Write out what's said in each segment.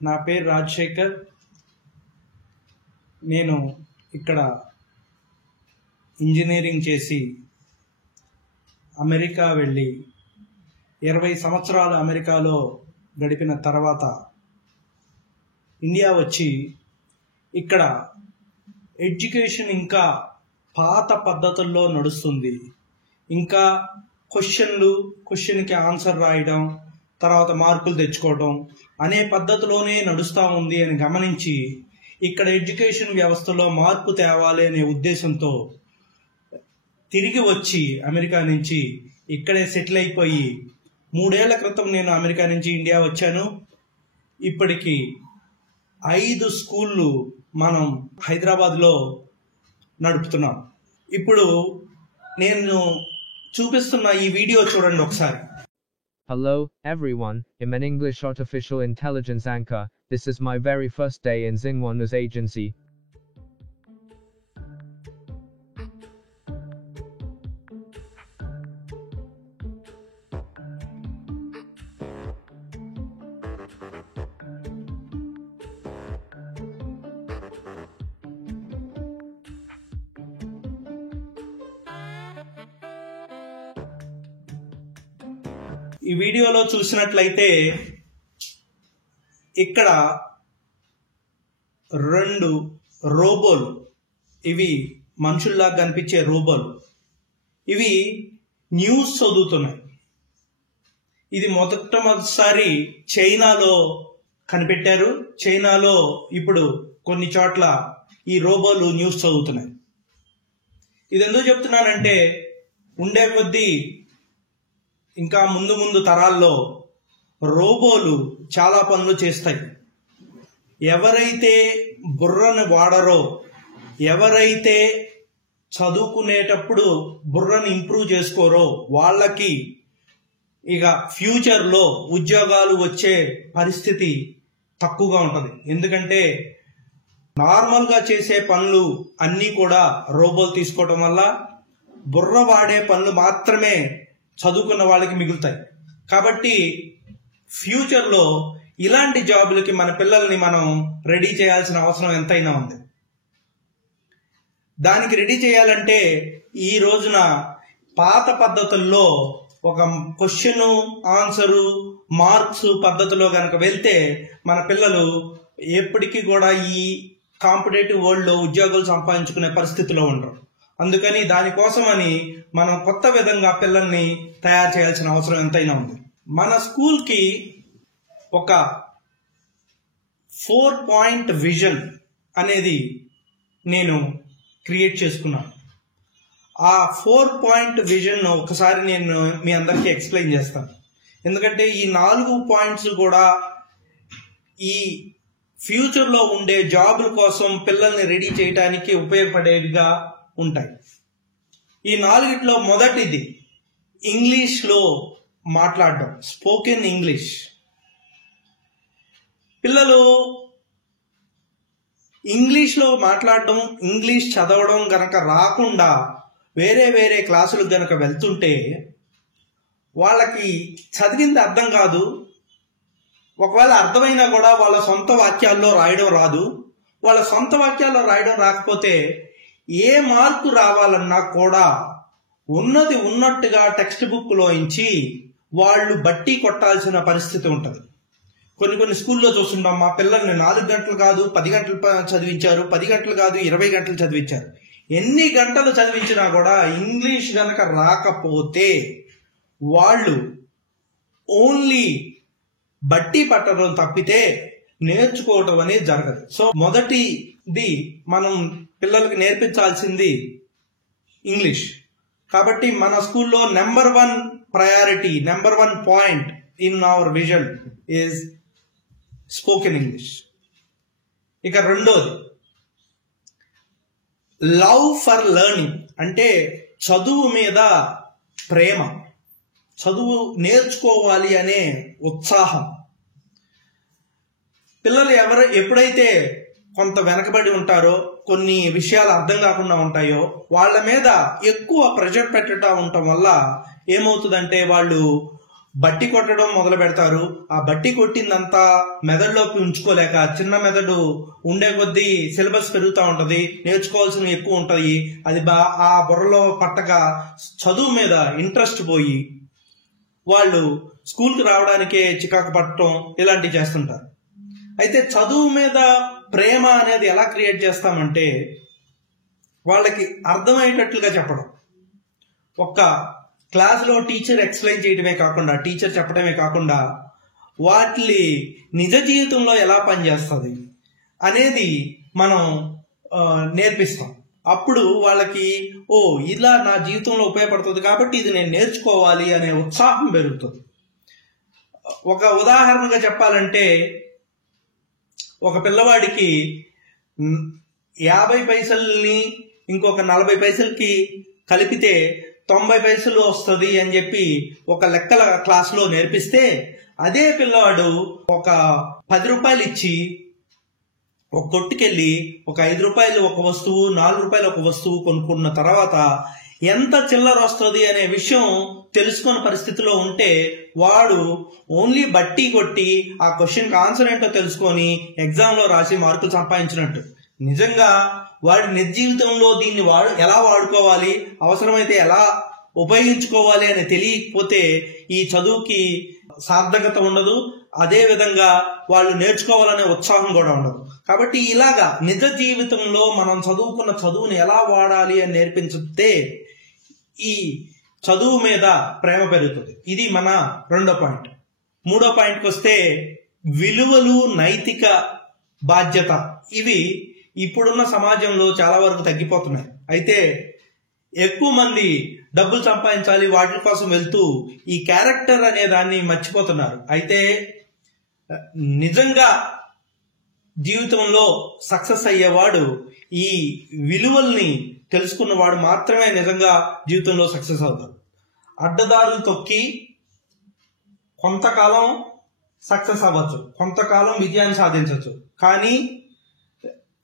నా పేరు రాజశేఖర్. నేను ఇక్కడ ఇంజనీరింగ్ చేసి అమెరికా వెళ్ళి 20 సంవత్సరాలు అమెరికాలో గడిపిన తర్వాత ఇండియా వచ్చి ఇక్కడ ఎడ్యుకేషన్ ఇంకా పాత పద్ధతుల్లో నడుస్తుంది. ఇంకా క్వశ్చన్కి ఆన్సర్ రాయడం, తర్వాత మార్కులు తెచ్చుకోవడం అనే పద్ధతిలోనే నడుస్తూ ఉంది అని గమనించి ఇక్కడ ఎడ్యుకేషన్ వ్యవస్థలో మార్పు తేవాలి అనే ఉద్దేశంతో తిరిగి వచ్చి అమెరికా నుంచి ఇక్కడే సెటిల్ అయిపోయి 3 ఏళ్ల క్రితం నేను అమెరికా నుంచి ఇండియా వచ్చాను. ఇప్పటికి 5 స్కూళ్ళు మనం హైదరాబాద్లో నడుపుతున్నాం. ఇప్పుడు నేను చూపిస్తున్న ఈ వీడియో చూడండి ఒకసారి. Hello, everyone. I'm an English artificial intelligence anchor. This is my very first day in Xinhua News Agency. ఈ వీడియోలో చూసినట్లయితే ఇక్కడ 2 రోబోలు, ఇవి మనుషుల్లా కనిపించే రోబోలు, ఇవి న్యూస్ చదువుతున్నాయి. ఇది మొదటిసారి చైనాలో కనిపెట్టారు. చైనాలో ఇప్పుడు కొన్ని చోట్ల ఈ రోబోలు న్యూస్ చదువుతున్నాయి. ఇది ఎందుకు చెప్తున్నానంటే ఉండే కొద్దీ ఇంకా ముందు తరాల్లో రోబోలు చాలా పనులు చేస్తాయి. ఎవరైతే బుర్రను వాడరో, ఎవరైతే చదువుకునేటప్పుడు బుర్రను ఇంప్రూవ్ చేసుకోరో వాళ్ళకి ఇక ఫ్యూచర్లో ఉద్యోగాలు వచ్చే పరిస్థితి తక్కువగా ఉంటుంది. ఎందుకంటే నార్మల్గా చేసే పనులు అన్నీ కూడా రోబోలు తీసుకోవడం వల్ల బుర్ర వాడే పనులు మాత్రమే చదువుకున్న వాళ్ళకి మిగులుతాయి. కాబట్టి ఫ్యూచర్లో ఇలాంటి జాబులకి మన పిల్లల్ని మనం రెడీ చేయాల్సిన అవసరం ఎంతైనా ఉంది. దానికి రెడీ చేయాలంటే ఈ రోజున పాత పద్ధతుల్లో ఒక క్వశ్చన్ ఆన్సరు మార్క్స్ పద్ధతిలో కనుక వెళ్తే మన పిల్లలు ఎప్పటికీ కూడా ఈ కాంపిటేటివ్ వరల్డ్లో ఉద్యోగాలు సంపాదించుకునే పరిస్థితిలో ఉండరు. అందుకని దానికోసమని మనం కొత్త విధంగా పిల్లల్ని తయారు చేయాల్సిన అవసరం ఎంతైనా ఉంది. మన స్కూల్కి ఒక 4 పాయింట్ విజన్ అనేది నేను క్రియేట్ చేసుకున్నాను. ఆ 4 పాయింట్ విజన్ ఒకసారి నేను మీ అందరికీ ఎక్స్ప్లెయిన్ చేస్తాను. ఎందుకంటే ఈ 4 పాయింట్స్ కూడా ఈ ఫ్యూచర్లో ఉండే జాబుల కోసం పిల్లల్ని రెడీ చేయడానికి ఉపయోగపడేవిగా ఉంటాయి. ఈ 4లో మొదటిది ఇంగ్లీష్లో మాట్లాడడం, స్పోకెన్ ఇంగ్లీష్. పిల్లలు ఇంగ్లీష్లో మాట్లాడడం, ఇంగ్లీష్ చదవడం గనక రాకుండా వేరే క్లాసులకు గనక వెళ్తుంటే వాళ్ళకి చదివింది అర్థం కాదు. ఒకవేళ అర్థమైనా కూడా వాళ్ళ సొంత వాక్యాల్లో రాయడం రాదు. వాళ్ళ సొంత వాక్యాల్లో రాయడం రాకపోతే ఏ మార్కు రావాలన్నా కూడా ఉన్నది ఉన్నట్టుగా టెక్స్ట్ బుక్లో ఇచ్చి వాళ్ళు బట్టి కొట్టాల్సిన పరిస్థితి ఉంటుంది. కొన్ని స్కూల్లో చూస్తుంటాం, మా పిల్లల్ని 4 గంటలు కాదు 10 గంటలు చదివించారు, 10 గంటలు కాదు 20 గంటలు చదివించారు. ఎన్ని గంటలు చదివించినా కూడా ఇంగ్లీష్ గనక రాకపోతే వాళ్ళు ఓన్లీ బట్టి పట్టడం తప్పితే నేర్చుకోవటం అనేది జరగదు. సో మొదటిది మనం పిల్లలకి నేర్పించాల్సింది ఇంగ్లీష్. కాబట్టి మన స్కూల్లో number 1 priority, number 1 point in our vision is spoken English. ఇక రెండోది లవ్ ఫర్ లెర్నింగ్, అంటే చదువు మీద ప్రేమ, చదువు నేర్చుకోవాలి అనే ఉత్సాహం. పిల్లలు ఎప్పుడైతే కొంత వెనకబడి ఉంటారో, కొన్ని విషయాలు అర్థం కాకుండా ఉంటాయో వాళ్ళ మీద ఎక్కువ ప్రెషర్ పెట్టడం ఉండటం వల్ల ఏమవుతుందంటే వాళ్ళు బట్టి కొట్టడం మొదలు పెడతారు. ఆ బట్టి కొట్టిందంతా మెదడులోకి ఉంచుకోలేక, చిన్న మెదడు ఉండే కొద్దీ సిలబస్ పెరుగుతూ ఉంటది, నేర్చుకోవాల్సినవి ఎక్కువ ఉంటాయి, అది ఆ బుర్రలో పట్టక చదువు మీద ఇంట్రెస్ట్ పోయి వాళ్ళు స్కూల్కి రావడానికే చికాకు పట్టడం ఇలాంటివి చేస్తుంటారు. అయితే చదువు మీద ప్రేమ అనేది ఎలా క్రియేట్ చేస్తామంటే వాళ్ళకి అర్థమయ్యేటట్లుగా చెప్పడం. ఒక్క క్లాస్లో టీచర్ ఎక్స్ప్లెయిన్ చేయడమే కాకుండా, టీచర్ చెప్పడమే కాకుండా వాటి నిజ జీవితంలో ఎలా పనిచేస్తుంది అనేది మనం నేర్పిస్తాం. అప్పుడు వాళ్ళకి ఇలా నా జీవితంలో ఉపయోగపడుతుంది కాబట్టి ఇది నేను నేర్చుకోవాలి అనే ఉత్సాహం పెరుగుతుంది. ఒక ఉదాహరణగా చెప్పాలంటే, ఒక పిల్లవాడికి 50 పైసల్ని ఇంకొక 40 పైసలకి కలిపితే 90 పైసలు వస్తుంది అని చెప్పి ఒక లెక్కల క్లాసులో నేర్పిస్తే, అదే పిల్లవాడు ఒక 10 రూపాయలు ఇచ్చి ఒక కొట్టుకెళ్ళి ఒక 5 రూపాయలు ఒక వస్తువు, 4 రూపాయలు ఒక వస్తువు కొనుక్కున్న తర్వాత ఎంత చిల్లర వస్తుంది అనే విషయం తెలుసుకున్న పరిస్థితిలో ఉంటే వాడు ఓన్లీ బట్టి కొట్టి ఆ క్వశ్చన్కి ఆన్సర్ ఏంటో తెలుసుకొని ఎగ్జామ్లో రాసి మార్కులు సంపాదించినట్టు. నిజంగా వాడి నిజ జీవితంలో దీన్ని ఎలా వాడుకోవాలి, అవసరమైతే ఎలా ఉపయోగించుకోవాలి అని తెలియకపోతే ఈ చదువుకి సార్థకత ఉండదు, అదే విధంగా వాళ్ళు నేర్చుకోవాలనే ఉత్సాహం కూడా ఉండదు. కాబట్టి ఇలాగా నిజ జీవితంలో మనం చదువుకున్న చదువుని ఎలా వాడాలి అని నేర్పించితే ఈ చదువు మీద ప్రేమ పెరుగుతుంది. ఇది మన 2వ పాయింట్. 3వ పాయింట్కి వస్తే విలువలు, నైతిక బాధ్యత. ఇవి ఇప్పుడున్న సమాజంలో చాలా వరకు తగ్గిపోతున్నాయి. అయితే ఎక్కువ మంది డబ్బులు సంపాదించాలి వాటి కోసం వెళ్తూ ఈ క్యారెక్టర్ అనే దాన్ని మర్చిపోతున్నారు. అయితే నిజంగా జీవితంలో సక్సెస్ అయ్యేవాడు ఈ విలువల్ని తెలుసుకున్నవాడు మాత్రమే నిజంగా జీవితంలో సక్సెస్ అవుతాడు. అడ్డదారులు తొక్కి కొంతకాలం సక్సెస్ అవ్వచ్చు, కొంతకాలం విజయాన్ని సాధించవచ్చు, కానీ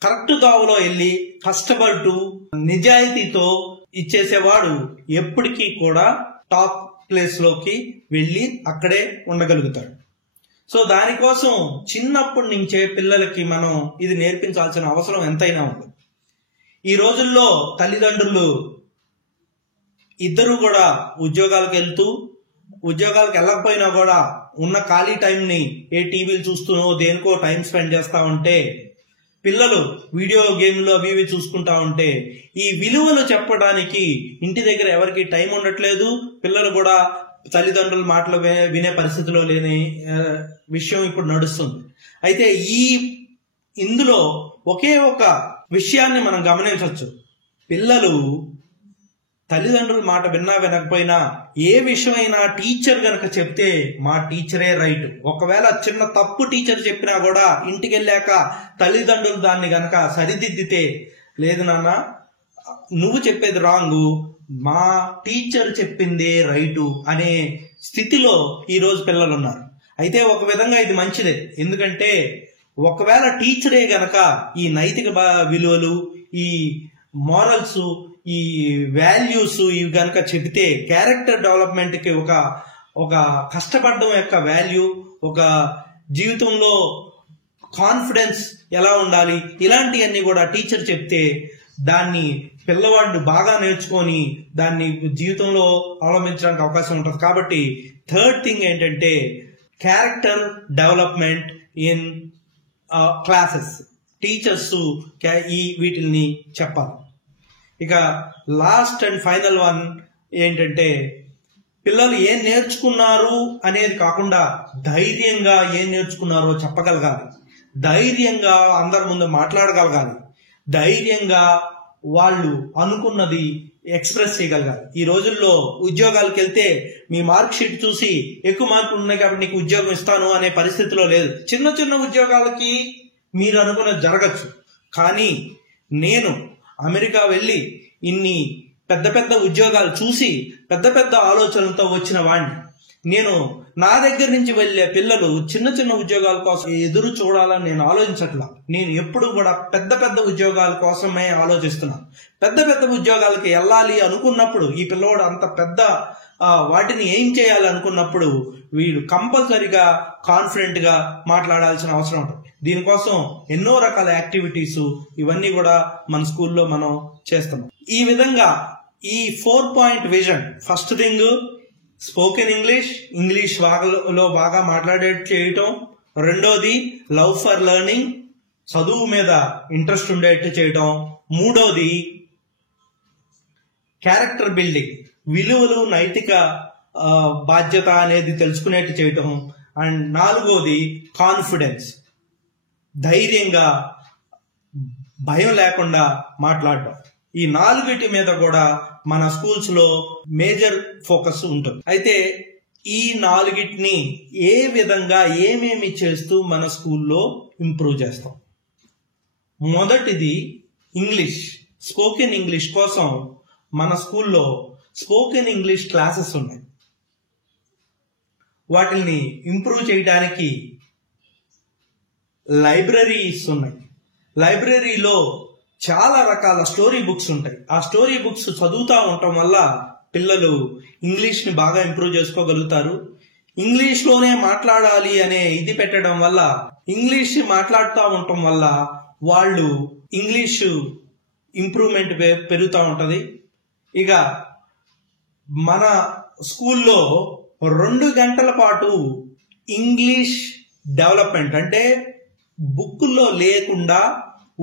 కరెక్ట్ దావులో వెళ్ళి కష్టపడుతూ నిజాయితీతో ఇచ్చేసేవాడు ఎప్పటికీ కూడా టాప్ ప్లేస్ లోకి వెళ్ళి అక్కడే ఉండగలుగుతాడు. సో దానికోసం చిన్నప్పటి నుంచే పిల్లలకి మనం ఇది నేర్పించాల్సిన అవసరం ఎంతైనా ఉంది. ఈ రోజుల్లో తల్లిదండ్రులు ఇద్దరు కూడా ఉద్యోగాలకు వెళ్తూ, ఉద్యోగాలకు వెళ్ళకపోయినా కూడా ఉన్న ఖాళీ టైంని టీవీలు చూస్తూనో దేనికో టైం స్పెండ్ చేస్తూ ఉంటే, పిల్లలు వీడియో గేమ్లు అవి ఇవి చూసుకుంటా ఉంటే ఈ విలువలు చెప్పడానికి ఇంటి దగ్గర ఎవరికి టైం ఉండట్లేదు. పిల్లలు కూడా తల్లిదండ్రుల మాటలు వినే పరిస్థితిలో లేని విషయం ఇప్పుడు నడుస్తుంది. అయితే ఇందులో ఒకే ఒక విషయాన్ని మనం గమనించవచ్చు. పిల్లలు తల్లిదండ్రుల మాట విన్నా వినకపోయినా ఏ విషయమైనా టీచర్ గనక చెప్తే మా టీచరే రైట్. ఒకవేళ చిన్న తప్పు టీచర్ చెప్పినా కూడా ఇంటికి వెళ్ళాక తల్లిదండ్రులు దాన్ని గనక సరిదిద్దితే, లేదు నాన్న నువ్వు చెప్పేది రాంగు, మా టీచర్ చెప్పిందే రైటు అనే స్థితిలో ఈరోజు పిల్లలు ఉన్నారు. అయితే ఒక విధంగా ఇది మంచిదే. ఎందుకంటే ఒకవేళ టీచరే గనక ఈ నైతిక విలువలు, ఈ మోరల్స్, ఈ వాల్యూస్ ఇవి గనక చెబితే క్యారెక్టర్ డెవలప్మెంట్కి ఒక కష్టపడడం యొక్క వాల్యూ, ఒక జీవితంలో కాన్ఫిడెన్స్ ఎలా ఉండాలి, ఇలాంటివన్నీ కూడా టీచర్ చెప్తే దాన్ని పిల్లవాడు బాగా నేర్చుకొని దాన్ని జీవితంలో అవలంబించడానికి అవకాశం ఉంటుంది. కాబట్టి 3rd థింగ్ ఏంటంటే character development in classes. Teachers వీటిని చెప్పాలి. ఇక లాస్ట్ అండ్ ఫైనల్ వన్ ఏంటంటే పిల్లలు ఏం నేర్చుకున్నారు అనేది కాకుండా ధైర్యంగా ఏం నేర్చుకున్నారో చెప్పగలగాలి, ధైర్యంగా అందరి ముందు మాట్లాడగలగాలి, ధైర్యంగా వాళ్ళు అనుకున్నది ఎక్స్ప్రెస్ చేయగలగాలి. ఈ రోజుల్లో ఉద్యోగాలకు వెళ్తే మీ మార్క్ షీట్ చూసి ఎక్కువ మార్కులు ఉన్నాయి కాబట్టి నీకు ఉద్యోగం ఇస్తాను అనే పరిస్థితిలో లేదు. చిన్న చిన్న ఉద్యోగాలకి మీరు అనుకున్నది జరగచ్చు, కానీ నేను అమెరికా వెళ్ళి ఇన్ని పెద్ద పెద్ద ఉద్యోగాలు చూసి పెద్ద పెద్ద ఆలోచనలతో వచ్చిన వాడిని. నేను నా దగ్గర నుంచి వెళ్ళే పిల్లలు చిన్న చిన్న ఉద్యోగాల కోసం ఎదురు చూడాలని నేను ఆలోచించట్లా. నేను ఎప్పుడు కూడా పెద్ద పెద్ద ఉద్యోగాల కోసమే ఆలోచిస్తున్నాను. పెద్ద పెద్ద ఉద్యోగాలకి వెళ్ళాలి అనుకున్నప్పుడు, ఈ పిల్లవాడు అంత పెద్ద వాటిని ఏం చేయాలి అనుకున్నప్పుడు వీడు కంపల్సరీగా కాన్ఫిడెంట్గా మాట్లాడాల్సిన అవసరం ఉంటుంది. దీనికోసం ఎన్నో రకాల యాక్టివిటీస్ ఇవన్నీ కూడా మన స్కూల్లో మనం చేస్తాం. ఈ విధంగా ఈ 4 point vision, first thing spoken English లో బాగా మాట్లాడేట్టు చేయటం. రెండోది లవ్ ఫర్ లెర్నింగ్, చదువు మీద ఇంట్రెస్ట్ ఉండేట్టు చేయటం. మూడోది క్యారెక్టర్ బిల్డింగ్, విలువలు నైతిక బాధ్యత అనేది తెలుసుకునేట్టు చేయటం. అండ్ నాలుగోది కాన్ఫిడెన్స్, ధైర్యంగా భయం లేకుండా మాట్లాడటం. ఈ నాలుగిటి మీద కూడా మన స్కూల్స్ లో మేజర్ ఫోకస్ ఉంటుంది. అయితే ఈ నాలుగిటిని ఏ విధంగా ఏమేమి చేస్తూ మన స్కూల్లో ఇంప్రూవ్ చేస్తాం? మొదటిది ఇంగ్లీష్, స్పోకెన్ ఇంగ్లీష్ కోసం మన స్కూల్లో స్పోకెన్ ఇంగ్లీష్ క్లాసెస్ ఉన్నాయి. వాటిని ఇంప్రూవ్ చేయడానికి లైబ్రరీస్ ఉన్నాయి. లైబ్రరీలో చాలా రకాల స్టోరీ బుక్స్ ఉంటాయి. ఆ స్టోరీ బుక్స్ చదువుతూ ఉండటం వల్ల పిల్లలు ఇంగ్లీష్ని బాగా ఇంప్రూవ్ చేసుకోగలుగుతారు. ఇంగ్లీష్లోనే మాట్లాడాలి అనే ఇది పెట్టడం వల్ల, ఇంగ్లీష్ మాట్లాడుతూ ఉండటం వల్ల వాళ్ళు ఇంగ్లీషు ఇంప్రూవ్మెంట్ పెరుగుతూ ఉంటుంది. ఇక మన స్కూల్లో 2 గంటల పాటు ఇంగ్లీష్ డెవలప్మెంట్, అంటే బుక్కుల్లో లేకుండా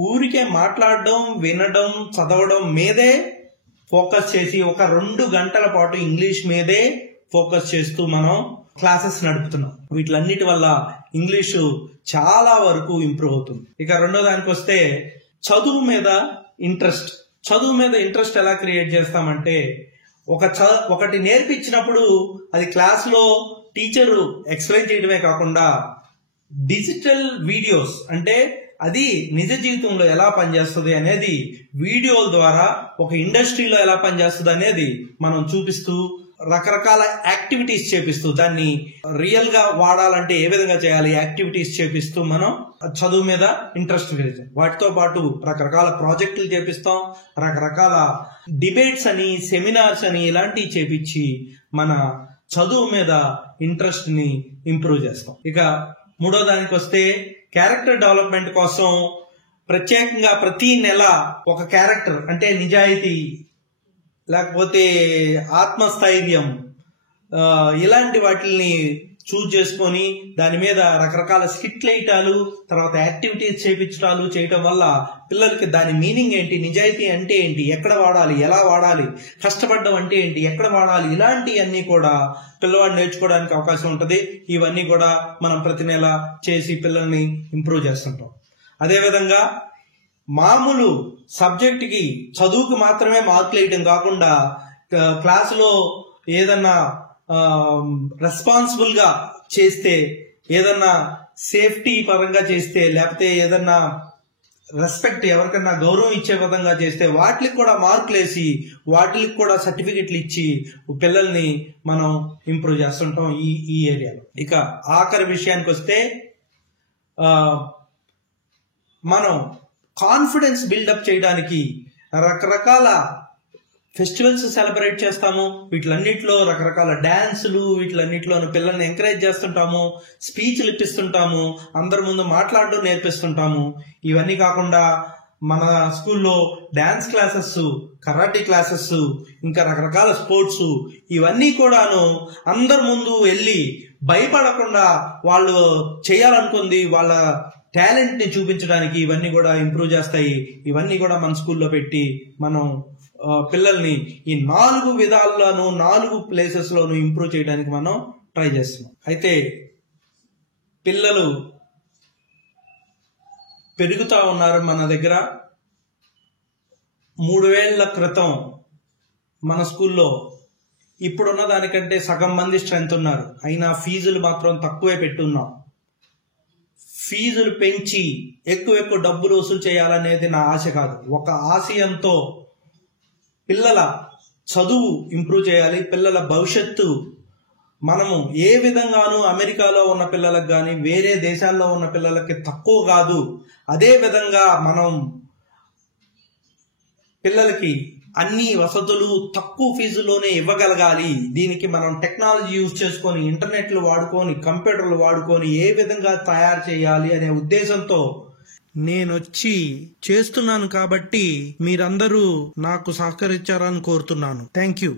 ఊరికే మాట్లాడడం, వినడం, చదవడం మీదే ఫోకస్ చేసి ఒక 2 గంటల పాటు ఇంగ్లీష్ మీదే ఫోకస్ చేస్తూ మనం క్లాసెస్ నడుపుతున్నాం. వీటిలన్నిటి వల్ల ఇంగ్లీషు చాలా వరకు ఇంప్రూవ్ అవుతుంది. ఇక రెండో దానికి వస్తే చదువు మీద ఇంట్రెస్ట్. చదువు మీద ఇంట్రెస్ట్ ఎలా క్రియేట్ చేస్తామంటే, ఒకటి నేర్పించినప్పుడు అది క్లాస్లో టీచరు ఎక్స్ప్లెయిన్ చేయడమే కాకుండా డిజిటల్ వీడియోస్, అంటే అది నిజ జీవితంలో ఎలా పనిచేస్తుంది అనేది వీడియోల ద్వారా, ఒక ఇండస్ట్రీలో ఎలా పనిచేస్తుంది అనేది మనం చూపిస్తూ, రకరకాల యాక్టివిటీస్ చేపిస్తూ, దాన్ని రియల్ గా వాడాలంటే ఏ విధంగా చేయాలి యాక్టివిటీస్ చేపిస్తూ మనం చదువు మీద ఇంట్రెస్ట్ పెరుగుతాం. వాటితో పాటు రకరకాల ప్రాజెక్టులు చేపిస్తాం, రకరకాల డిబేట్స్ అని, సెమినార్స్ అని ఇలాంటివి చేపించి మన చదువు మీద ఇంట్రెస్ట్ ని ఇంప్రూవ్ చేస్తాం. ఇక మూడో దానికి వస్తే క్యారెక్టర్ డెవలప్మెంట్ కోసం ప్రత్యేకంగా ప్రతి నెల ఒక క్యారెక్టర్, అంటే నిజాయితీ, లేకపోతే ఆత్మస్థైర్యం, ఇలాంటి వాటిని చూజ్ చేసుకొని దాని మీద రకరకాల స్కిట్లు వేయటాలు, తర్వాత యాక్టివిటీస్ చేయటం వల్ల పిల్లలకి దాని మీనింగ్ ఏంటి, నిజాయితీ అంటే ఏంటి, ఎక్కడ వాడాలి, ఎలా వాడాలి, కష్టపడడం అంటే ఏంటి, ఎక్కడ వాడాలి, ఇలాంటివన్నీ కూడా పిల్లవాడు నేర్చుకోవడానికి అవకాశం ఉంటుంది. ఇవన్నీ కూడా మనం ప్రతి నెల చేసి పిల్లల్ని ఇంప్రూవ్ చేస్తుంటాం. అదేవిధంగా మామూలు సబ్జెక్టుకి, చదువుకు మాత్రమే మార్కులు వేయడం కాకుండా క్లాసులో ఏదన్నా రెస్పాన్సిబుల్ గా చేస్తే, ఏదన్నా సేఫ్టీ పరంగా చేస్తే, లేకపోతే ఏదన్నా రెస్పెక్ట్, ఎవరికన్నా గౌరవం ఇచ్చే విధంగా చేస్తే వాటికి కూడా మార్కులు వేసి వాటికి కూడా సర్టిఫికెట్లు ఇచ్చి పిల్లల్ని మనం ఇంప్రూవ్ చేస్తుంటాం ఈ ఏరియాలో. ఇక ఆఖరి విషయానికి వస్తే మనం కాన్ఫిడెన్స్ బిల్డప్ చేయడానికి రకరకాల ఫెస్టివల్స్ సెలబ్రేట్ చేస్తాము. వీటిలన్నిటిలో రకరకాల డాన్సులు, వీటిలన్నిటిలో పిల్లల్ని ఎంకరేజ్ చేస్తుంటాము, స్పీచ్లు ఇప్పిస్తుంటాము, అందరి ముందు మాట్లాడడం నేర్పిస్తుంటాము. ఇవన్నీ కాకుండా మన స్కూల్లో డాన్స్ క్లాసెస్, కరాటే క్లాసెస్, ఇంకా రకరకాల స్పోర్ట్స్, ఇవన్నీ కూడాను అందరి ముందు వెళ్ళి భయపడకుండా వాళ్ళు చేయాలనుకుంది వాళ్ళ టాలెంట్ ని చూపించడానికి ఇవన్నీ కూడా ఇంప్రూవ్ చేస్తాయి. ఇవన్నీ కూడా మన స్కూల్లో పెట్టి మనం పిల్లల్ని ఈ 4 విధాల్లోనూ 4 ప్లేసెస్ లోనూ ఇంప్రూవ్ చేయడానికి మనం ట్రై చేస్తున్నాం. అయితే పిల్లలు పెరుగుతా ఉన్నారు. మన దగ్గర 3 ఏళ్ల క్రితం మన స్కూల్లో ఇప్పుడున్న దానికంటే సగం మంది స్ట్రెంత్ ఉన్నారు. అయినా ఫీజులు మాత్రం తక్కువే పెట్టున్నాం. ఫీజులు పెంచి ఎక్కువ డబ్బులు వసూలు చేయాలనేది నా ఆశ కాదు. ఒక ఆశయంతో పిల్లల చదువు ఇంప్రూవ్ చేయాలి, పిల్లల భవిష్యత్తు మనము ఏ విధంగానూ అమెరికాలో ఉన్న పిల్లలకు కానీ వేరే దేశాల్లో ఉన్న పిల్లలకి తక్కువ కాదు. అదే విధంగా మనం పిల్లలకి అన్ని వసతులు తక్కువ ఫీజులోనే ఇవ్వగలగాలి. దీనికి మనం టెక్నాలజీ యూజ్ చేసుకొని, ఇంటర్నెట్లు వాడుకొని, కంప్యూటర్లు వాడుకొని ఏ విధంగా తయారు చేయాలి అనే ఉద్దేశంతో నేనొచ్చి చేస్తున్నాను. కాబట్టి మీరందరూ నాకు సహకరించారని కోరుతున్నాను. Thank you.